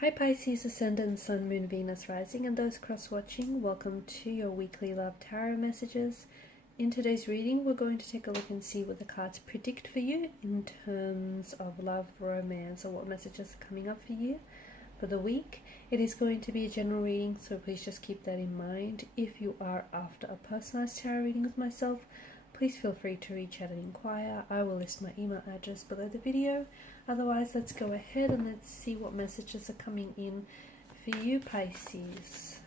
Hi Pisces, Ascendant, Sun, Moon, Venus, Rising, and those cross-watching, welcome to your weekly love tarot messages. In today's reading, we're going to take a look and see what the cards predict for you in terms of love, romance, or what messages are coming up for you for the week. It is going to be a general reading, so please just keep that in mind. If you are after a personalized tarot reading with myself, please feel free to reach out and inquire. I will list my email address below the video. Otherwise, let's go ahead and let's see what messages are coming in for you, Pisces.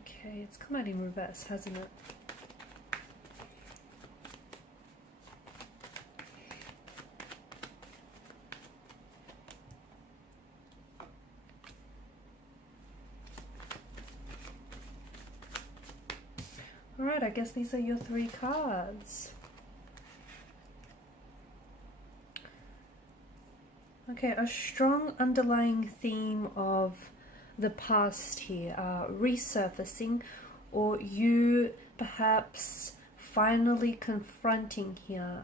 Okay, it's come out in reverse, hasn't it? Alright, I guess these are your three cards. Okay, a strong underlying theme of the past here, resurfacing, or you perhaps finally confronting here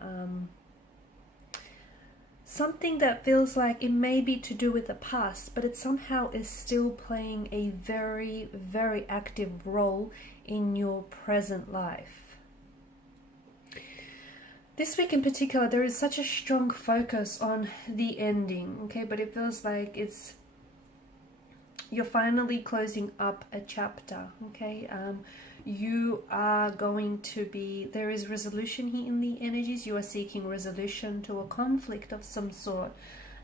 something that feels like it may be to do with the past, but it somehow is still playing a very, very active role in your present life. This week in particular, there is such a strong focus on the ending, okay, but it feels like you're finally closing up a chapter, okay. You are going to be, there is resolution here in the energies. You are seeking resolution to a conflict of some sort,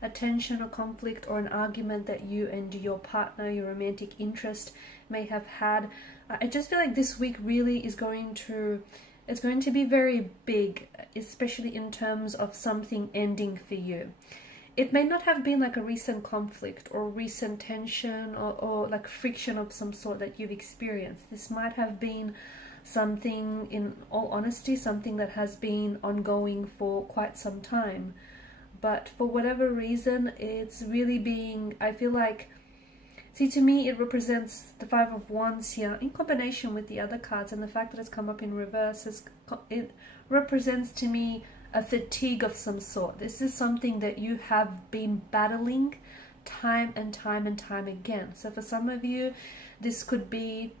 a tension or conflict or an argument that you and your partner, your romantic interest may have had. I just feel like this week really is going to, it's going to be very big, especially in terms of something ending for you. It may not have been like a recent conflict or recent tension or like friction of some sort that you've experienced. This might have been something, in all honesty, something that has been ongoing for quite some time. But for whatever reason, it's really being, I feel like, see, to me, it represents the Five of Wands here in combination with the other cards, and the fact that it's come up in reverse, it represents to me a fatigue of some sort. This is something that you have been battling time and time and time again. So for some of you, this could be,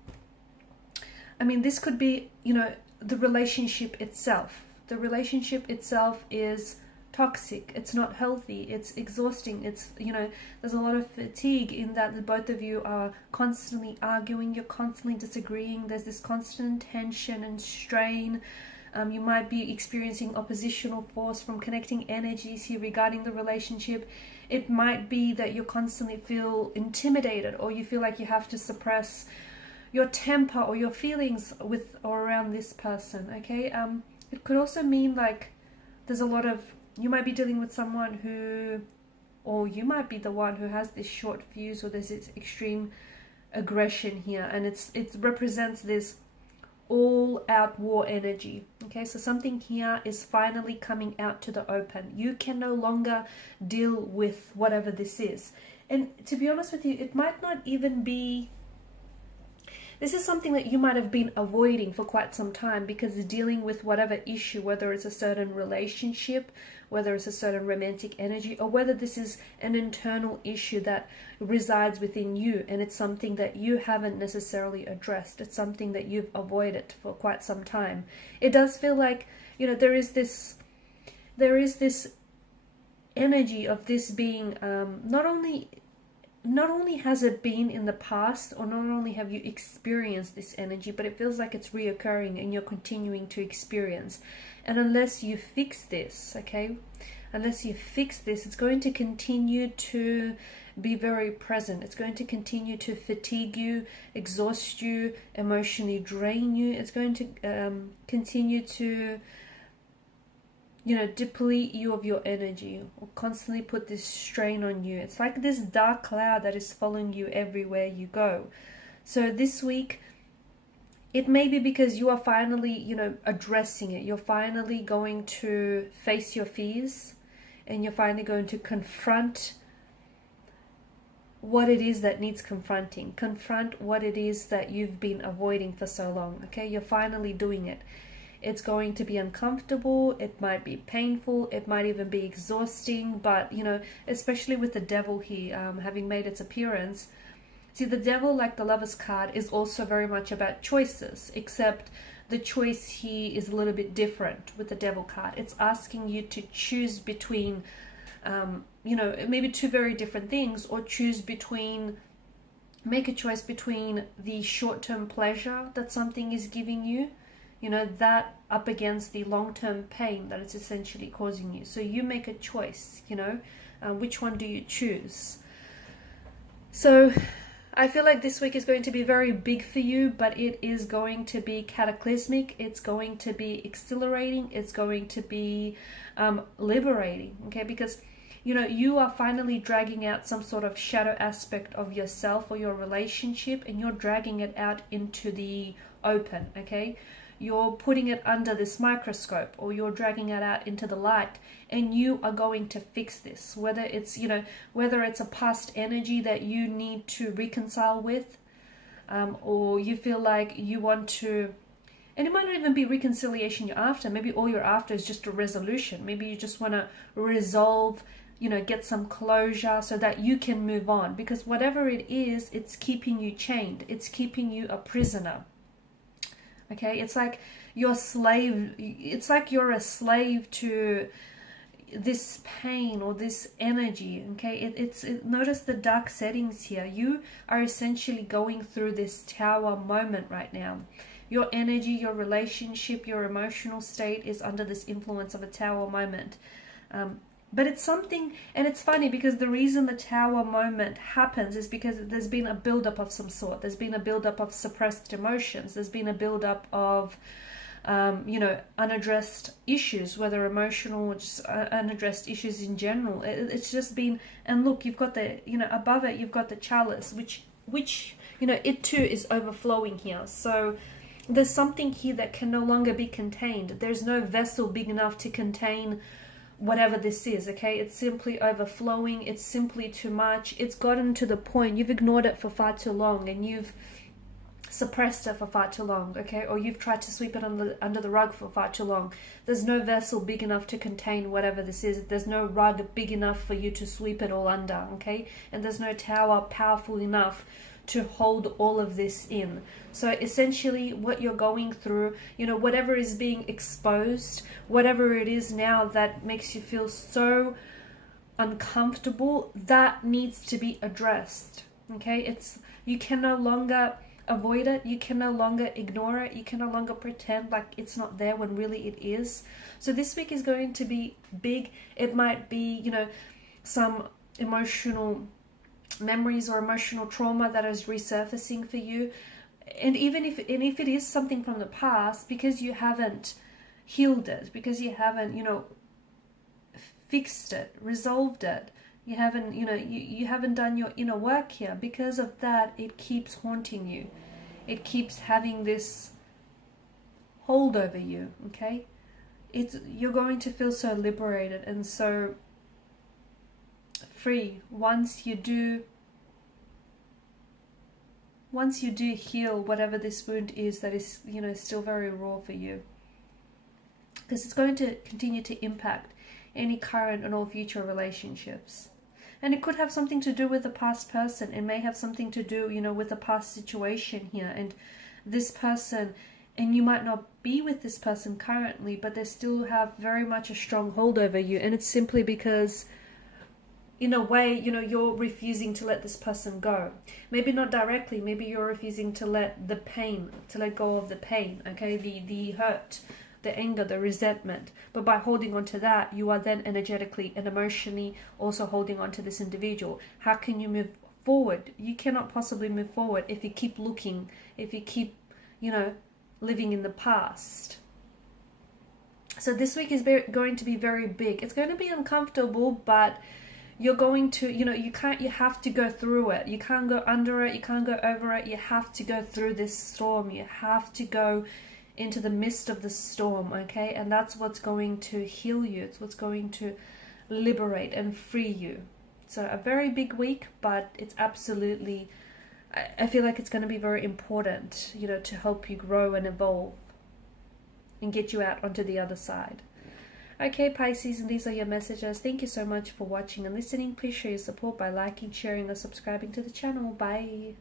this could be, the relationship itself. The relationship itself is toxic, it's not healthy, it's exhausting, it's, there's a lot of fatigue in that the both of you are constantly arguing, you're constantly disagreeing, there's this constant tension and strain. You might be experiencing oppositional force from connecting energies here regarding the relationship. It might be that you constantly feel intimidated, or you feel like you have to suppress your temper or your feelings with or around this person, okay? It could also mean like there's a lot of, you might be dealing with someone who, or you might be the one who has this short fuse, or there's this extreme aggression here, and it represents this all-out war energy, okay? So something here is finally coming out to the open. You can no longer deal with whatever this is. And to be honest with you, it might not even be, this is something that you might have been avoiding for quite some time, because dealing with whatever issue, whether it's a certain relationship, whether it's a certain romantic energy, or whether this is an internal issue that resides within you, and it's something that you haven't necessarily addressed. It's something that you've avoided for quite some time. It does feel like, there is this energy of this being, not only has it been in the past, or not only have you experienced this energy, but it feels like it's reoccurring and you're continuing to experience. And unless you fix this, okay, it's going to continue to be very present. It's going to continue to fatigue you, exhaust you, emotionally drain you. It's going to continue to, deplete you of your energy, or constantly put this strain on you. It's like this dark cloud that is following you everywhere you go. So this week, it may be because you are finally, addressing it. You're finally going to face your fears, and you're finally going to confront what it is that needs confronting. Confront what it is that you've been avoiding for so long, okay? You're finally doing it. It's going to be uncomfortable, it might be painful, it might even be exhausting, but, you know, especially with the devil here, having made its appearance. See, the devil, like the Lover's card, is also very much about choices, except the choice here is a little bit different with the devil card. It's asking you to choose between, you know, maybe two very different things, or choose between, make a choice between the short-term pleasure that something is giving you, you know, that up against the long-term pain that it's essentially causing you. So you make a choice, you know, which one do you choose? So I feel like this week is going to be very big for you, but it is going to be cataclysmic. It's going to be exhilarating. It's going to be liberating, okay? Because, you know, you are finally dragging out some sort of shadow aspect of yourself or your relationship, and you're dragging it out into the open, okay? You're putting it under this microscope, or you're dragging it out into the light, and you are going to fix this, whether it's, you know, whether it's a past energy that you need to reconcile with, or you feel like you want to, and it might not even be reconciliation you're after. Maybe all you're after is just a resolution. Maybe you just want to resolve, you know, get some closure so that you can move on, because whatever it is, it's keeping you chained. It's keeping you a prisoner. Okay, it's like you're slave. It's like you're a slave to this pain or this energy. Okay, notice the dark settings here. You are essentially going through this tower moment right now. Your energy, your relationship, your emotional state is under this influence of a tower moment. But it's something, and it's funny because the reason the tower moment happens is because there's been a buildup of some sort. There's been a buildup of suppressed emotions. There's been a buildup of, you know, unaddressed issues, whether emotional or just unaddressed issues in general. It's just been, and look, you've got the, you know, above it, you've got the chalice, which, you know, it too is overflowing here. So there's something here that can no longer be contained. There's no vessel big enough to contain whatever this is, okay? It's simply overflowing. It's simply too much. It's gotten to the point, you've ignored it for far too long, and you've suppressed it for far too long, okay? Or you've tried to sweep it under the rug for far too long. There's no vessel big enough to contain whatever this is. There's no rug big enough for you to sweep it all under, okay? And there's no tower powerful enough to hold all of this in. So essentially what you're going through, you know, whatever is being exposed, whatever it is now that makes you feel so uncomfortable, that needs to be addressed, okay? You can no longer avoid it. You can no longer ignore it. You can no longer pretend like it's not there when really it is. So this week is going to be big. It might be, you know, some emotional memories or emotional trauma that is resurfacing for you, and even if it is something from the past, because you haven't healed it, because you haven't, you know, fixed it, resolved it, you haven't, you know, you haven't done your inner work here, because of that it keeps haunting you, it keeps having this hold over you, okay? You're going to feel so liberated and so free once you do heal whatever this wound is that is, you know, still very raw for you, because it's going to continue to impact any current and all future relationships. And it could have something to do with the past person. It may have something to do, you know, with the past situation here, and this person, and you might not be with this person currently, but they still have very much a strong hold over you, and it's simply because, in a way, you know, you're refusing to let this person go. Maybe not directly, maybe you're refusing to let the pain, to let go of the pain, okay, the hurt, the anger, the resentment. But by holding on to that, you are then energetically and emotionally also holding on to this individual. How can you move forward? You cannot possibly move forward if you keep looking, if you keep, you know, living in the past. So this week is going to be very big. It's going to be uncomfortable, but you're going to, you know, you have to go through it. You can't go under it. You can't go over it. You have to go through this storm. You have to go into the midst of the storm, okay? And that's what's going to heal you. It's what's going to liberate and free you. So a very big week, but it's absolutely, I feel like it's going to be very important, you know, to help you grow and evolve and get you out onto the other side. Okay, Pisces, and these are your messages. Thank you so much for watching and listening. Please show your support by liking, sharing, or subscribing to the channel. Bye.